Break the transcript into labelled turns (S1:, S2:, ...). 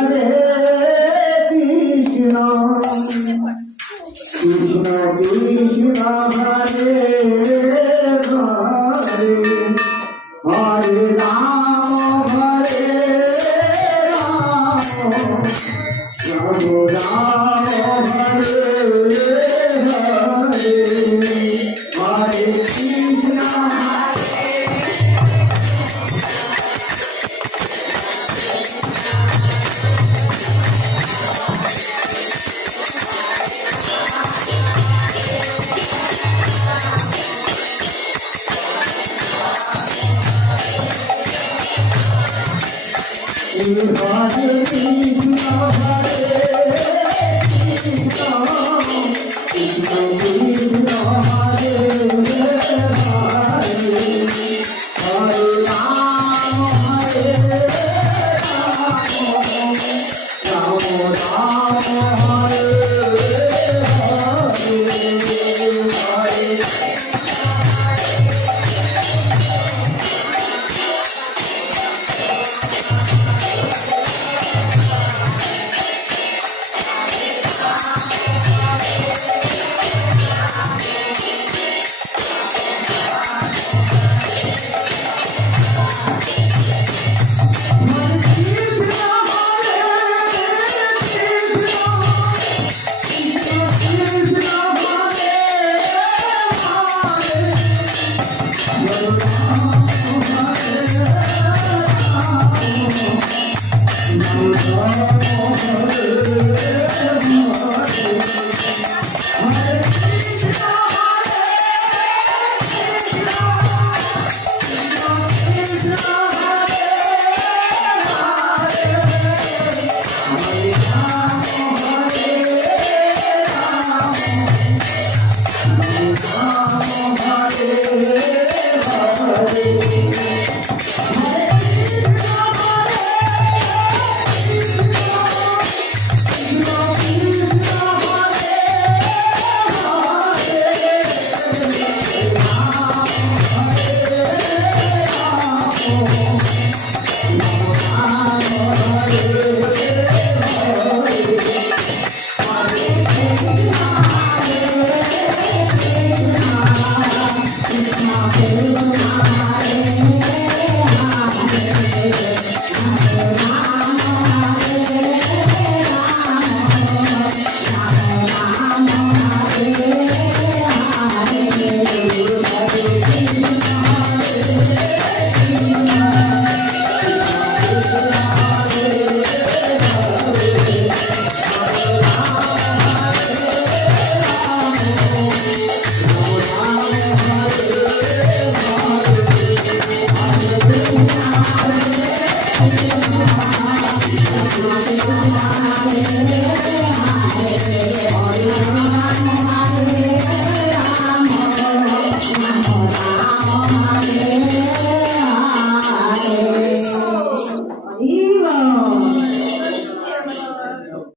S1: Hare 是他的力量。Hare